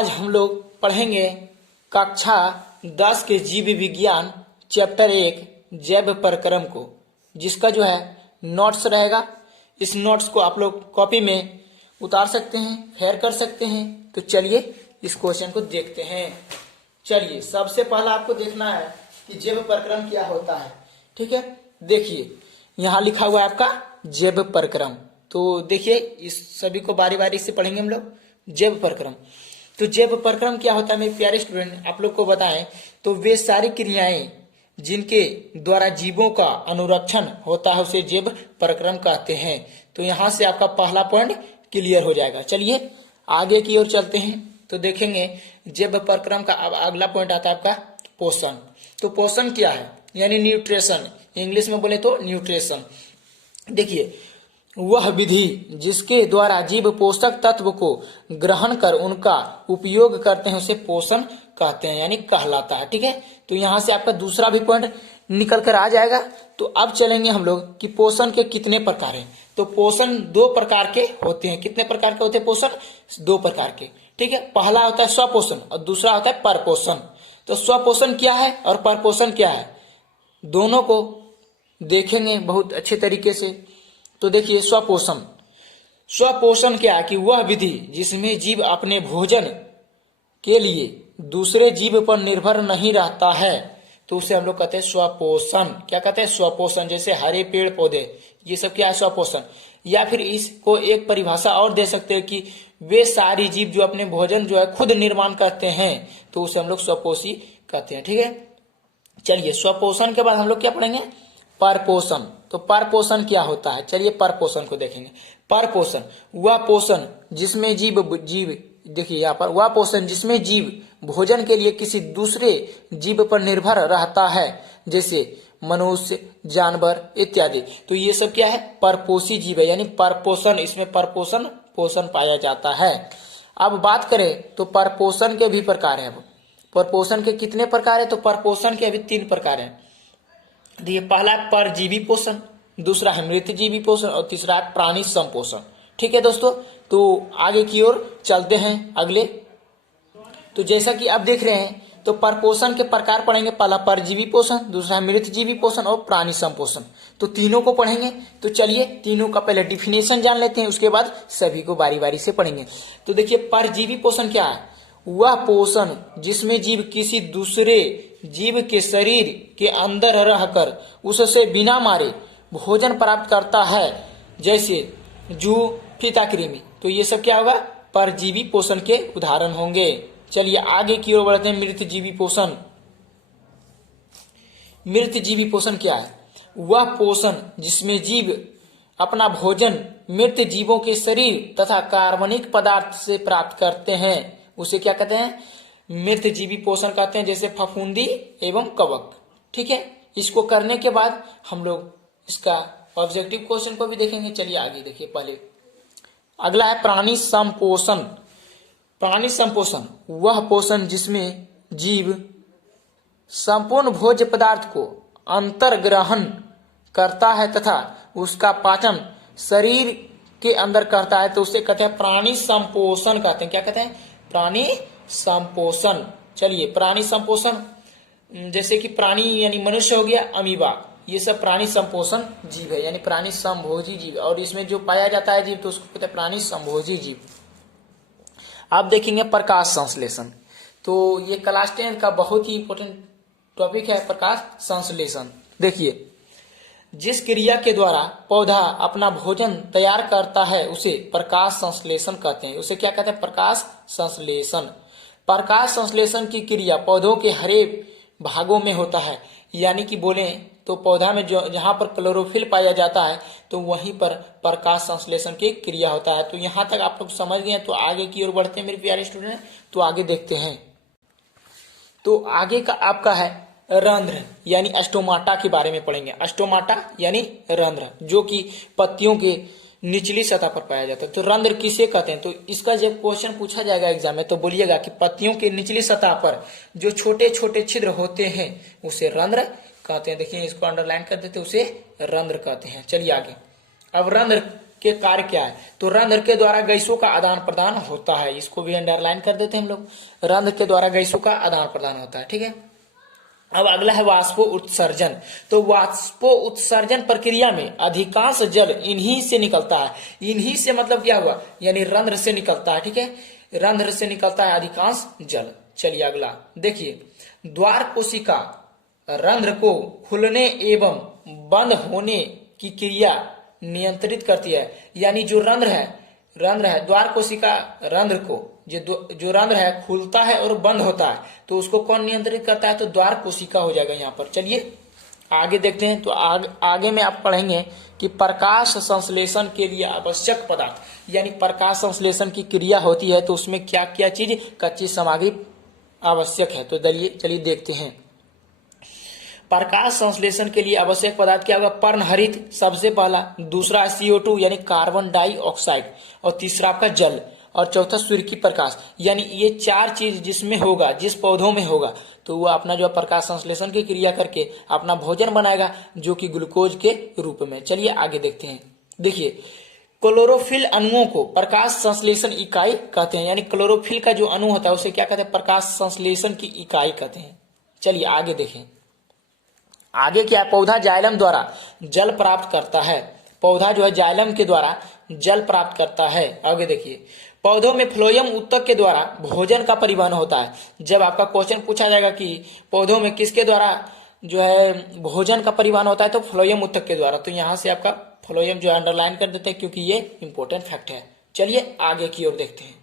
आज हम लोग पढ़ेंगे कक्षा 10 के जीव विज्ञान चैप्टर 1 जैव प्रक्रम को, जिसका जो है नोट्स रहेगा। इस नोट्स को आप लोग कॉपी में उतार सकते हैं, फेयर कर सकते हैं। तो चलिए इस क्वेश्चन को देखते हैं। चलिए सबसे पहला आपको देखना है कि जैव प्रक्रम क्या होता है। ठीक है, देखिए यहाँ लिखा हुआ है आपका जैव प्रक्रम। तो देखिए इस सभी को बारी बारी से पढ़ेंगे हम लोग। जैव प्रक्रम, तो जैव प्रक्रम क्या होता है मेरे प्यारे स्टूडेंट, आप लोग को बताएं तो वे सारी क्रियाएं जिनके द्वारा जीवों का अनुरक्षण होता है उसे जैव प्रक्रम कहते हैं। तो यहाँ से आपका पहला पॉइंट क्लियर हो जाएगा। चलिए आगे की ओर चलते हैं तो देखेंगे जैव प्रक्रम का अब अगला पॉइंट आता है आपका पोषण। तो पोषण क्या है, यानी न्यूट्रिशन, इंग्लिश में बोले तो न्यूट्रिशन। देखिए वह विधि जिसके द्वारा जीव पोषक तत्व को ग्रहण कर उनका उपयोग करते हैं उसे पोषण कहते हैं, यानी कहलाता है। ठीक है, तो यहाँ से आपका दूसरा भी पॉइंट निकल कर आ जाएगा। तो अब चलेंगे हम लोग कि पोषण के कितने प्रकार हैं। तो पोषण दो प्रकार के होते हैं। कितने प्रकार के होते हैं पोषण? दो प्रकार के। ठीक है, पहला होता है स्वपोषण और दूसरा होता है परपोषण। तो स्वपोषण क्या है और परपोषण क्या है, दोनों को देखेंगे बहुत अच्छे तरीके से। तो देखिए स्वपोषण, स्वपोषण क्या है कि वह विधि जिसमें जीव अपने भोजन के लिए दूसरे जीव पर निर्भर नहीं रहता है, तो उसे हम लोग कहते हैं स्वपोषण। क्या कहते हैं? स्वपोषण। जैसे हरे पेड़ पौधे, ये सब क्या है? स्वपोषण। या फिर इसको एक परिभाषा और दे सकते हैं कि वे सारी जीव जो अपने भोजन जो है खुद निर्माण करते हैं, तो उसे हम लोग स्वपोषी कहते हैं। ठीक है, चलिए स्वपोषण के बाद हम लोग क्या पढ़ेंगे? परपोषण। तो परपोषण क्या होता है, चलिए परपोषण को देखेंगे। परपोषण वह पोषण जिसमें जीव देखिए यहाँ पर, वह पोषण जिसमें जीव भोजन के लिए किसी दूसरे जीव पर निर्भर रहता है, जैसे मनुष्य, जानवर इत्यादि। तो ये सब क्या है? परपोषी जीव है, यानी परपोषण, इसमें परपोषण पोषण पाया जाता है। अब बात करें तो परपोषण के भी प्रकार है। परपोषण के कितने प्रकार है? तो परपोषण के अभी 3 प्रकार है। देखिए पहला है परजीवी पोषण, दूसरा है मृतजीवी पोषण और तीसरा है प्राणी संपोषण। ठीक है दोस्तों, तो आगे की ओर चलते हैं अगले। तो जैसा कि आप देख रहे हैं तो परपोषण के प्रकार पढ़ेंगे। पहला परजीवी पोषण, दूसरा है मृतजीवी पोषण और प्राणी संपोषण। तो तीनों को पढ़ेंगे। तो चलिए तीनों का पहले डिफिनेशन जान लेते हैं, उसके बाद सभी को बारी बारी से पढ़ेंगे। तो देखिए परजीवी पोषण क्या है? वह पोषण जिसमें जीव किसी दूसरे जीव के शरीर के अंदर रहकर उससे बिना मारे भोजन प्राप्त करता है, जैसे जूं, फीता कृमि। तो ये सब क्या होगा? परजीवी पोषण के उदाहरण होंगे। चलिए आगे की ओर बढ़ते हैं। मृतजीवी पोषण। मृतजीवी पोषण क्या है? वह पोषण जिसमें जीव अपना भोजन मृत जीवों के शरीर तथा कार्बनिक पदार्थ से प्राप्त करते हैं, उसे क्या कहते हैं? मृतजीवी पोषण कहते हैं, जैसे फफूंदी एवं कवक। ठीक है, इसको करने के बाद हम लोग इसका ऑब्जेक्टिव क्वेश्चन को भी देखेंगे। चलिए आगे देखिए। पहले अगला है प्राणी संपोषण। प्राणी संपोषण वह पोषण जिसमें जीव संपूर्ण भोज्य पदार्थ को अंतर्ग्रहण करता है तथा उसका पाचन शरीर के अंदर करता है, तो उसे कहते हैं प्राणी संपोषण कहते हैं। क्या कहते हैं? प्राणी संपोषण। चलिए प्राणी संपोषण, जैसे कि प्राणी यानी मनुष्य हो गया, अमीबा, ये सब प्राणी संपोषण जीव है, यानी प्राणी संभोजी जीव। और इसमें जो पाया जाता है जीव तो उसको कहते हैं प्राणी संभोजी जीव। आप देखेंगे प्रकाश संश्लेषण। तो ये क्लास 10 का बहुत ही इंपॉर्टेंट टॉपिक है, प्रकाश संश्लेषण। देखिए जिस क्रिया के द्वारा पौधा अपना भोजन तैयार करता है उसे प्रकाश संश्लेषण कहते हैं। उसे क्या कहते हैं? प्रकाश संश्लेषण। प्रकाश संश्लेषण की क्रिया पौधों के हरे भागों में होता है, यानी कि बोले तो पौधा में जो जहां पर क्लोरोफिल पाया जाता है तो वहीं पर प्रकाश संश्लेषण की क्रिया होता है। तो यहाँ तक आप लोग समझ गए। तो आगे की ओर बढ़ते हैं मेरे प्यारे स्टूडेंट। तो आगे देखते हैं। तो आगे का आपका है रंध्र, यानी स्टोमाटा के बारे में पढ़ेंगे। स्टोमाटा यानी रंध्र, जो कि पत्तियों के निचली सतह पर पाया जाता है। तो रंध्र किसे कहते हैं? तो इसका जब क्वेश्चन पूछा जाएगा एग्जाम में तो बोलिएगा कि पत्तियों के निचली सतह पर जो छोटे छोटे छिद्र होते हैं उसे रंध्र कहते हैं। देखिए इसको अंडरलाइन कर देते, उसे रंध्र कहते हैं। चलिए आगे। अब रंध्र के कार्य क्या है? तो रंध्र के द्वारा गैसों का आदान प्रदान होता है। इसको भी अंडरलाइन कर देते हैं हम लोग। रंध्र के द्वारा गैसों का आदान प्रदान होता है, ठीक है। अब अगला है वाष्पो उत्सर्जन। तो वाष्पो उत्सर्जन प्रक्रिया में अधिकांश जल इन्हीं से निकलता है। इन्हीं से मतलब क्या हुआ? यानी रंध्र से निकलता है, ठीक है। रंध्र से निकलता है अधिकांश जल। चलिए अगला देखिए, द्वार कोशिका रंध्र को खुलने एवं बंद होने की क्रिया नियंत्रित करती है। यानी जो रंध्र है द्वार कोशिका रंध्र को जो रंध्र है खुलता है और बंद होता है, तो उसको कौन नियंत्रित करता है? तो द्वार कोशिका हो जाएगा यहाँ पर। चलिए आगे देखते हैं। तो आगे में आप पढ़ेंगे कि प्रकाश संश्लेषण के लिए आवश्यक पदार्थ, यानी प्रकाश संश्लेषण की क्रिया होती है तो उसमें क्या क्या चीज कच्ची सामग्री आवश्यक है। तो चलिए देखते हैं। प्रकाश संश्लेषण के लिए आवश्यक पदार्थ क्या होगा? पर्णहरित सबसे पहला, दूसरा CO2 यानी कार्बन डाइऑक्साइड, और तीसरा आपका जल, और चौथा सूर्य की प्रकाश। यानी ये चार चीज जिसमें होगा, जिस पौधों में होगा, तो वो अपना जो प्रकाश संश्लेषण की क्रिया करके अपना भोजन बनाएगा, जो कि ग्लूकोज के रूप में। चलिए आगे देखते हैं। देखिए, क्लोरोफिल अणुओं को प्रकाश संश्लेषण इकाई कहते हैं। यानी क्लोरोफिल का जो अणु होता है उसे क्या कहते हैं? प्रकाश संश्लेषण की इकाई कहते हैं। चलिए आगे देखें। आगे क्या है? पौधा जाइलम द्वारा जल प्राप्त करता है। पौधा जो है जाइलम के द्वारा जल प्राप्त करता है। आगे देखिए, पौधों में फ्लोएम ऊतक के द्वारा भोजन का परिवहन होता है। जब आपका क्वेश्चन पूछा जाएगा कि पौधों में किसके द्वारा जो है भोजन का परिवहन होता है, तो फ्लोएम ऊतक के द्वारा। तो यहां से आपका फ्लोएम जो अंडरलाइन कर देते हैं, क्योंकि ये इंपॉर्टेंट फैक्ट है। चलिए आगे की ओर देखते हैं।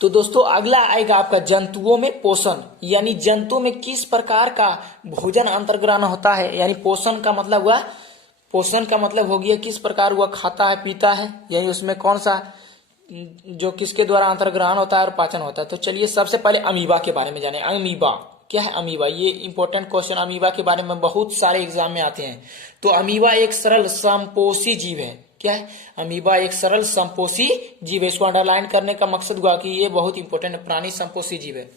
तो दोस्तों अगला आएगा आपका जंतुओं में पोषण, यानी जंतुओं में किस प्रकार का भोजन अंतर्ग्रहण होता है। यानी पोषण का मतलब हो गया किस प्रकार वह खाता है पीता है, यानी उसमें कौन सा जो किसके द्वारा अंतर्ग्रहण होता है और पाचन होता है। तो चलिए सबसे पहले अमीबा के बारे में जाने। अमीबा क्या है? अमीबा, ये इंपॉर्टेंट क्वेश्चन अमीबा के बारे में बहुत सारे एग्जाम में आते हैं। तो अमीबा एक सरल संपोषी जीव है। क्या है? अमीबा एक सरल संपोषी जीव है। इसको अंडरलाइन करने का मकसद हुआ कि ये बहुत इंपॉर्टेंट प्राणी संपोषी जीव है।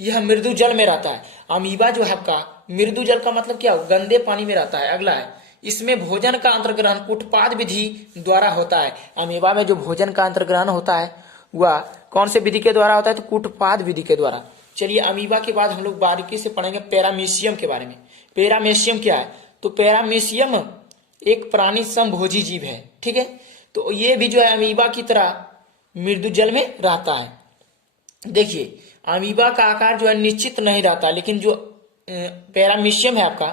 यह मृदु जल में रहता है। अमीबा जो है आपका मृदु जल का मतलब क्या? गंदे पानी में रहता है। अगला है, इसमें भोजन का अंतर्ग्रहण कुटपाद विधि द्वारा होता है। अमीबा में जो भोजन का अंतर्ग्रहण होता है वह कौन से विधि के द्वारा होता है? तो कुटपाद विधि के द्वारा। चलिए अमीबा के बाद हम लोग बारीकी से पढ़ेंगे पैरामीशियम के बारे में। पैरामीशियम क्या है? तो पैरामीशियम एक प्राणी समभोजी जीव है, ठीक है। तो ये भी जो है अमीबा की तरह मृदु जल में रहता है। देखिए अमीबा का आकार जो है निश्चित नहीं रहता, लेकिन जो पैरामीशियम है आपका,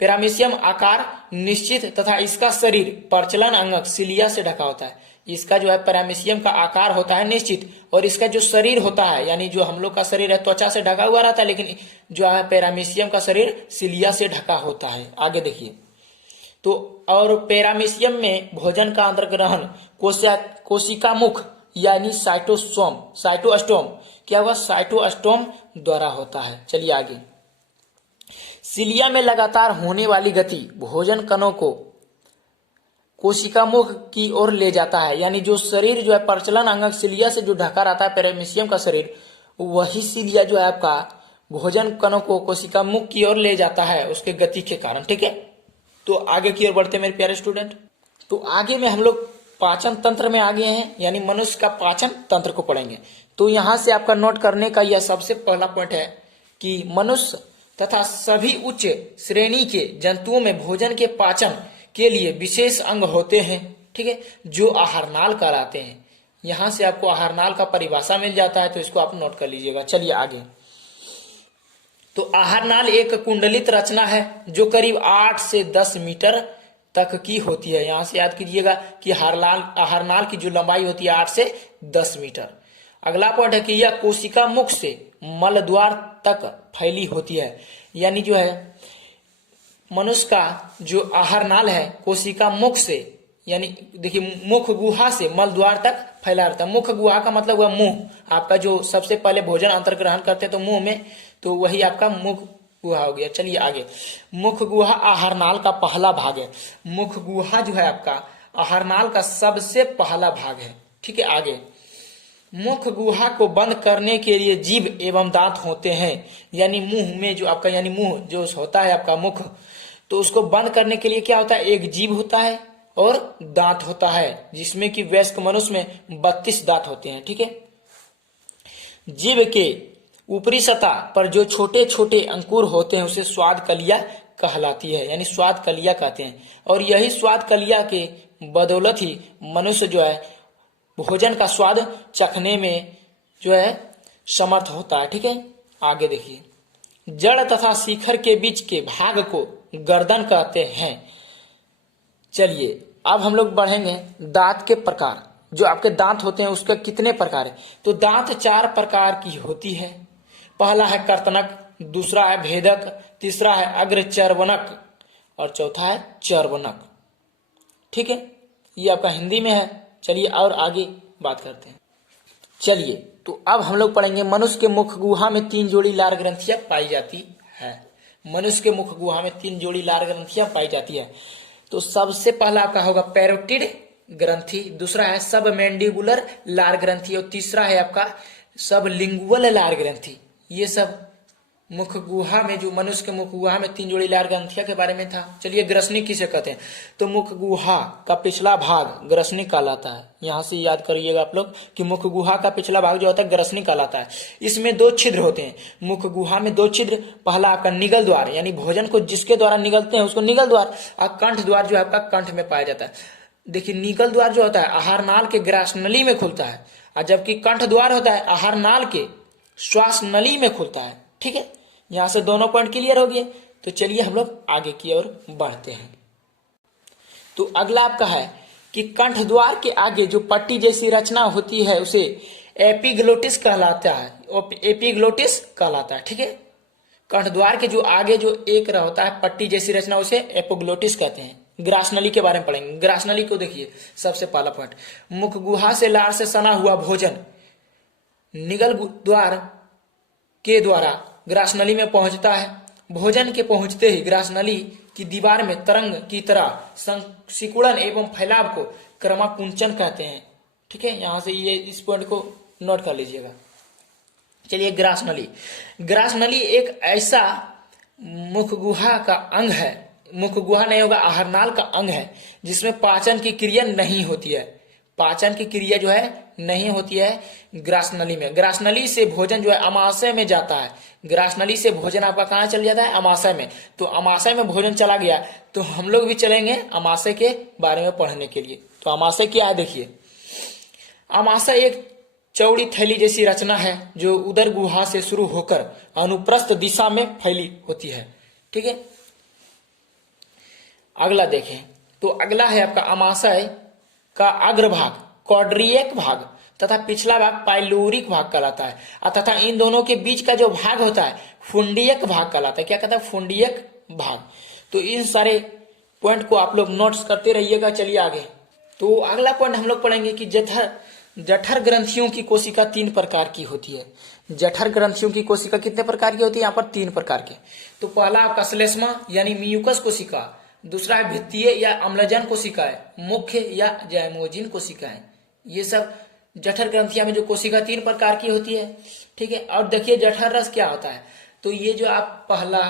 पैरामीशियम आकार निश्चित तथा इसका शरीर प्रचलन अंगक सिलिया से ढका होता है। इसका जो है पैरामीशियम का आकार होता है निश्चित, और इसका जो शरीर होता है, यानी जो हम लोग का शरीर है त्वचा से ढका हुआ रहता है, लेकिन जो है पैरामीशियम का शरीर सिलिया से ढका होता है। आगे देखिए, तो और पैरामीशियम में भोजन का अंतर्ग्रहण कोशिका मुख यानी साइटोस्टोम क्या हुआ? साइटोस्टोम द्वारा होता है। चलिए आगे, सिलिया में लगातार होने वाली गति भोजन कणों को कोशिका मुख की ओर ले जाता है। यानी जो शरीर जो है प्रचलन अंगक सिलिया से जो ढका रहता है पैरामीशियम का शरीर, वही सिलिया जो है आपका भोजन कणों को कोशिका मुख की ओर ले जाता है उसके गति के कारण, ठीक है। तो आगे की ओर बढ़ते मेरे प्यारे स्टूडेंट। तो आगे में हम लोग पाचन तंत्र में आ गए हैं, यानी मनुष्य का पाचन तंत्र को पढ़ेंगे। तो यहां से आपका नोट करने का यह सबसे पहला पॉइंट है कि मनुष्य तथा सभी उच्च श्रेणी के जंतुओं में भोजन के पाचन के लिए विशेष अंग होते हैं, ठीक है, जो आहारनाल कहलाते हैं। यहां से आपको आहारनाल का परिभाषा मिल जाता है, तो इसको आप नोट कर लीजिएगा। चलिए आगे, तो आहारनाल एक कुंडलित रचना है जो करीब 8 से 10 मीटर तक की होती है। यहां से याद कीजिएगा कि आहारनाल की जो लंबाई होती है 8 से 10 मीटर। अगला पॉइंट है कि यह कोशिका मुख से मलद्वार तक फैली होती है। यानी जो है मनुष्य का जो आहारनाल है कोशिका मुख से, यानी देखिए मुख गुहा से मलद्वार तक फैला रहता है। मुख गुहा का मतलब हुआ मुंह, आपका जो सबसे पहले भोजन अंतर्ग्रहण करते हैं तो मुंह में, तो वही आपका मुख गुहा हो गया। चलिए आगे, मुख गुहा आहारनाल का पहला भाग है। मुख गुहा जो है आपका आहारनाल का सबसे पहला भाग है, ठीक है। आगे, मुख गुहा को बंद करने के लिए जीभ एवं दांत होते हैं। यानी मुंह में जो आपका, यानी मुंह जो होता है आपका मुख, तो उसको बंद करने के लिए क्या होता है? एक जीभ होता है और दांत होता है, जिसमें कि वयस्क मनुष्य में 32 दांत होते हैं। ठीक है। जीभ के ऊपरी सतह पर जो छोटे छोटे अंकुर होते हैं उसे स्वाद कलिया कहलाती है, यानी स्वाद कलिया कहते हैं। और यही स्वाद कलिया के बदौलत ही मनुष्य जो है भोजन का स्वाद चखने में जो है समर्थ होता है। ठीक है। आगे देखिए, जड़ तथा शिखर के बीच के भाग को गर्दन कहते हैं। चलिए अब हम लोग बढ़ेंगे दांत के प्रकार। जो आपके दांत होते हैं उसके कितने प्रकार है? तो दांत 4 प्रकार की होती है। पहला है कर्तनक, दूसरा है भेदक, तीसरा है अग्रचर्वनक और चौथा है चर्वनक। ठीक है, ये आपका हिंदी में है। चलिए और आगे बात करते हैं। चलिए तो अब हम लोग पढ़ेंगे मनुष्य के मुख गुहा में 3 जोड़ी लार ग्रंथियां पाई जाती है। मनुष्य के मुख गुहा में 3 जोड़ी लार ग्रंथियां पाई जाती है। तो सबसे पहला आपका होगा पैरोटिड ग्रंथि, दूसरा है सब मैंडिबुलर लार ग्रंथि और तीसरा है आपका सब लिंगुअल लार ग्रंथि। ये सब मुख गुहा में, जो मनुष्य के मुख गुहा में 3 जोड़ी लार ग्रंथियां के बारे में था। चलिए ग्रसनी किसे कहते हैं? तो मुख गुहा का पिछला भाग ग्रसनी कहलाता है। यहां से याद करिएगा आप लोग कि मुख गुहा का पिछला भाग जो होता है ग्रसनी कहलाता है। इसमें 2 छिद्र होते हैं। मुख गुहा में 2 छिद्र, पहला आपका निगल द्वार, यानी भोजन को जिसके द्वारा निगलते हैं उसको निगल द्वार, और कंठ द्वार जो है आपका कंठ में पाया जाता है। देखिए निगल द्वार जो होता है आहार नाल के ग्रास नली में खुलता है, और जबकि कंठ द्वार होता है आहार नाल के श्वास नली में खुलता है। ठीक है, यहां से दोनों पॉइंट क्लियर हो गए। तो चलिए हम लोग आगे की ओर बढ़ते हैं। तो अगला आपका है कि कंठ द्वार के आगे जो पट्टी जैसी रचना होती है उसे एपिग्लोटिस कहलाता है। एपिग्लोटिस कहलाता है। ठीक है, कंठ द्वार के जो आगे जो एक होता है पट्टी जैसी रचना उसे एपोग्लोटिस कहते हैं। ग्रासनली के बारे में पढ़ेंगे। ग्रासनली को देखिए, सबसे पहला पॉइंट, मुख गुहा से लार से सना हुआ भोजन निगल द्वार के द्वारा ग्रासनली में पहुंचता है। भोजन के पहुंचते ही ग्रासनली की दीवार में तरंग की तरह सिकुड़न एवं फैलाव को क्रमाकुंचन कहते हैं। ठीक है, यहां से ये इस पॉइंट को नोट कर लीजिएगा। चलिए ग्रासनली, ग्रासनली एक ऐसा मुख गुहा का अंग है, मुख गुहा नहीं होगा आहार नाल का अंग है, जिसमें पाचन की क्रिया नहीं होती है। पाचन की क्रिया जो है नहीं होती है ग्रासनली में। ग्रासनली से भोजन जो है अमाशय में जाता है। ग्रासनली से भोजन आपका कहाँ चल जाता है? अमाशय में। तो अमाशय में भोजन चला गया तो हम लोग भी चलेंगे अमाशय के बारे में पढ़ने के लिए। तो अमाशय क्या है देखिए, अमाशय एक चौड़ी थैली जैसी रचना है जो उदर गुहा से शुरू होकर अनुप्रस्थ दिशा में फैली होती है। ठीक है, अगला देखें तो अगला है आपका अमाशय का अग्रभाग कॉड्रिएक भाग तथा पिछला भाग पाइलोरिक भाग कहलाता है, तथा इन दोनों के बीच का जो भाग होता है फुंडियक भाग कहलाता है। क्या कहता है? फुंडियक भाग। तो इन सारे पॉइंट को आप लोग नोट्स करते रहिएगा। चलिए आगे। तो अगला पॉइंट हम लोग पढ़ेंगे कि जठर ग्रंथियों की कोशिका 3 प्रकार की होती है। जठर ग्रंथियों की कोशिका कितने प्रकार की होती है? यहाँ पर 3 प्रकार के। तो पहला आपका श्लेष्मा यानी म्यूकस कोशिका, दूसरा है भित्तीय या अम्लजन कोशिकाएं, मुख्य या जैमोजिन कोशिकाएं। ये सब जठर ग्रंथियां में जो कोशिका 3 प्रकार की होती है। ठीक है, और देखिए जठर रस क्या होता है। तो ये जो आप पहला,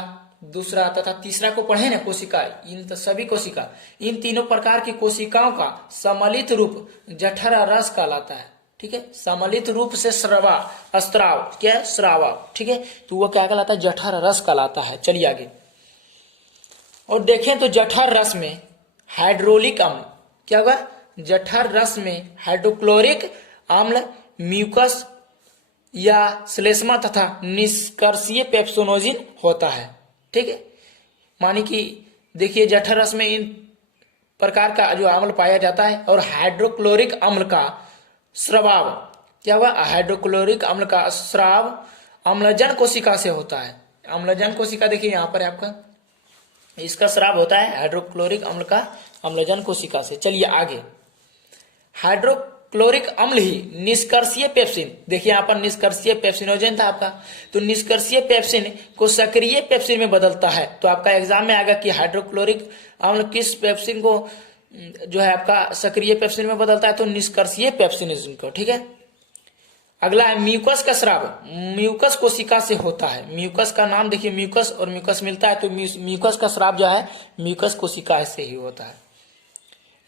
दूसरा तथा तीसरा को पढ़े ना कोशिका, इन तो सभी कोशिका, इन तीनों प्रकार की कोशिकाओं का सम्मिलित रूप जठर रस कहलाता है। ठीक है, सम्मिलित रूप से स्राव क्या है? स्राव। ठीक है, तो वो क्या कहलाता है? जठर रस कहलाता है। चलिए आगे और देखें तो जठर रस में हाइड्रोलिक अम्ल क्या होगा? जठर रस में हाइड्रोक्लोरिक अम्ल, म्यूकस या श्लेष्मा तथा निष्कर्षीय पेप्सोनोजिन होता है। ठीक है, मानी कि देखिए जठर रस में इन प्रकार का जो अम्ल पाया जाता है, और हाइड्रोक्लोरिक अम्ल का स्राव क्या होगा? हाइड्रोक्लोरिक अम्ल का स्राव अम्लजन कोशिका से होता है। अम्लजन कोशिका देखिए यहाँ पर आपका, इसका स्राव होता है हाइड्रोक्लोरिक अम्ल का अम्लजन कोशिका से। चलिए आगे। हाइड्रोक्लोरिक अम्ल ही निष्कर्षीय पेप्सिन, देखिए यहाँ पर निष्कर्षीय पेप्सिनोजन था आपका, तो निष्कर्षीय पेप्सिन को सक्रिय पेप्सिन में बदलता है। तो आपका एग्जाम में आएगा कि हाइड्रोक्लोरिक अम्ल किस पेप्सिन को जो है आपका सक्रिय पेप्सिन में बदलता है? तो निष्कर्षीय पेप्सिनोजन को। ठीक है, अगला है म्यूकस का स्राव, म्यूकस कोशिका से होता है। म्यूकस का नाम देखिए, म्यूकस और म्यूकस मिलता है, तो म्यूकस का स्राव जो है म्यूकस कोशिका से ही होता है।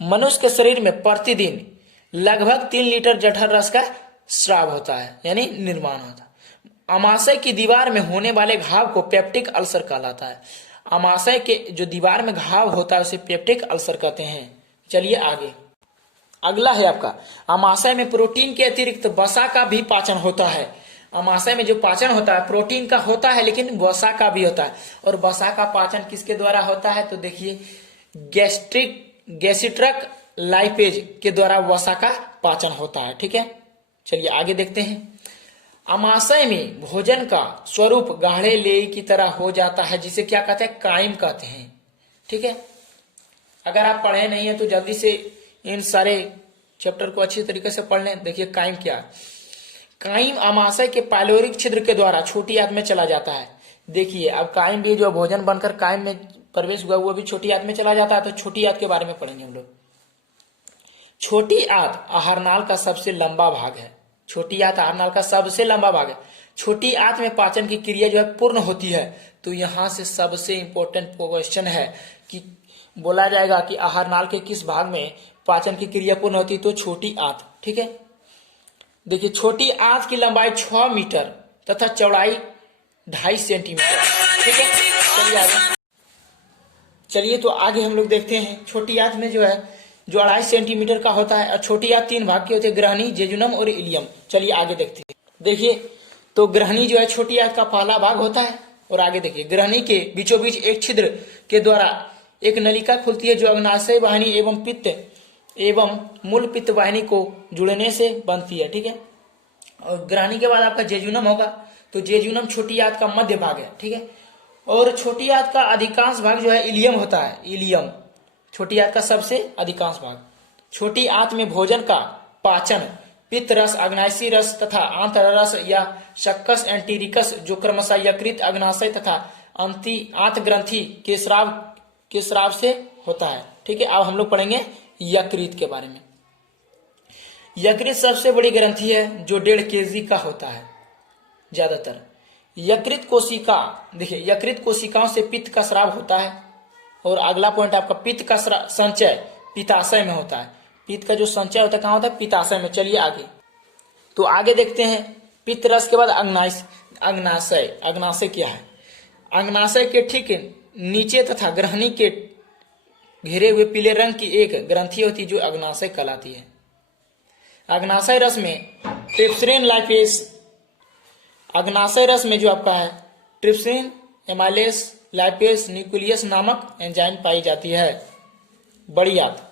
मनुष्य के शरीर में प्रतिदिन लगभग 3 लीटर जठर रस का स्राव होता है, यानी निर्माण होता है। अमाशय की दीवार में होने वाले घाव को पेप्टिक अल्सर कहलाता है। अमाशय के जो दीवार में घाव होता है उसे पेप्टिक अल्सर कहते हैं। चलिए आगे, अगला है आपका, अमाशय में प्रोटीन के अतिरिक्त वसा का भी पाचन होता है। अमाशय में जो पाचन होता है प्रोटीन का होता है, लेकिन वसा का भी होता है। और वसा का पाचन किसके द्वारा होता है, तो देखिए गैस्ट्रिक लाइपेज के द्वारा वसा का पाचन होता है। ठीक है, चलिए आगे देखते हैं। अमाशय में भोजन का स्वरूप गाढ़े लेई की तरह हो जाता है, जिसे क्या कहते हैं, काइम कहते हैं। ठीक है, अगर आप पढ़े नहीं है तो जल्दी से इन सारे चैप्टर को अच्छी तरीके से पढ़ लें। देखिए काइम क्या है। काइम अमाशय के पाइलोरिक छिद्र के द्वारा छोटी आंत में चला जाता है। देखिए अब काइम भी जो भोजन बनकर काइम में प्रवेश हुआ वो भी छोटी आंत में चला जाता है। तो छोटी आंत के बारे में पढ़ेंगे हम लोग। छोटी आंत आहारनाल का सबसे लंबा भाग है। छोटी आंत आहारनाल का सबसे लंबा भाग है। छोटी आंत में पाचन की क्रिया जो है पूर्ण होती है। तो यहां से सबसे इंपॉर्टेंट क्वेश्चन है कि बोला जाएगा कि आहारनाल के किस भाग में पाचन की क्रिया पूर्ण होती है, तो छोटी आंत। ठीक है, देखिए छोटी आंत की लंबाई 6 मीटर तथा चौड़ाई 2.5 सेंटीमीटर। ठीक है, चलिए आगे। चलिए तो आगे हम लोग देखते हैं। छोटी आंत में जो है जो 2.5 सेंटीमीटर का होता है। और छोटी आंत 3 भाग की होती है, ग्रहणी, जेजुनम और इलियम। चलिए आगे देखते हैं। देखिए तो ग्रहणी जो है छोटी आंत का पहला भाग होता है। और आगे देखिए, ग्रहणी के बीचों बीच एक छिद्र के द्वारा एक नलिका खुलती है जो अग्नाशय वाहिनी एवं पित्त एवं मूल पित्त वाहिनी को जुड़ने से बनती है। ठीक है, और ग्रहणी के बाद आपका जेजुनम होगा। तो जेजुनम छोटी आंत का मध्य भाग है। ठीक है, और छोटी आंत का अधिकांश भाग जो है इलियम होता है। इलियम छोटी आंत का सबसे अधिकांश भाग। छोटी आंत में भोजन का पाचन पित्त रस, अग्नाशयी रस तथा आंत रस या शक्कस एंटीरिकस जो क्रमशः यकृत, अग्नाशय तथा आंत ग्रंथि के स्राव से होता है। ठीक है, अब हम लोग पढ़ेंगे यकृत के बारे में। यकृत सबसे बड़ी ग्रंथि है जो 1.5 kg का होता है ज्यादातर। यकृत कोशिका, देखिए यकृत कोशिकाओं से पित्त का स्राव होता है। और अगला पॉइंट आपका, पित्त का संचय पित्ताशय में होता है। पित्त का जो संचय होता है कहाँ होता है, पित्ताशय में। चलिए आगे, तो आगे देखते हैं। पित्त रस के बाद अग्नाशय। अग्नाशय क्या है, अग्नाशय के ठीक नीचे तथा ग्रहणी के घेरे हुए पीले रंग की एक ग्रंथि होती है जो अग्नाशय कहलाती है। अग्नाशय रस में ट्रिप्सिन लाइपेज, अग्नाशय रस में जो आपका है ट्रिप्सिन, एमाइलेस, लाइपेज, न्यूक्लियस नामक एंजाइम पाई जाती है। बड़ी आंत,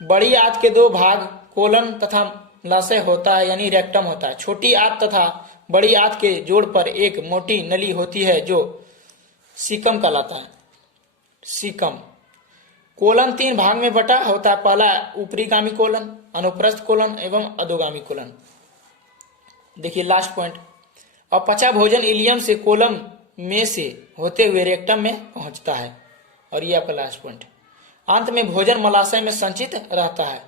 बड़ी आंत के 2 भाग कोलन तथा मलाशय होता है, यानी रेक्टम होता है। छोटी आंत तथा बड़ी आंत के जोड़ पर एक मोटी नली होती है जो सीकम कहलाता है। सीकम। कोलन 3 भाग में बटा होता है। पहला ऊपरीगामी कोलन, अनुप्रस्थ कोलन एवं अधोगामी कोलन। देखिए लास्ट पॉइंट, अपचा भोजन इलियम से कोलन में से होते हुए रेक्टम में पहुंचता है। और ये आपका लास्ट पॉइंट। अंत में भोजन मलाशय में संचित रहता है।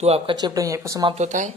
तो आपका चैप्टर यहीं पर समाप्त होता है।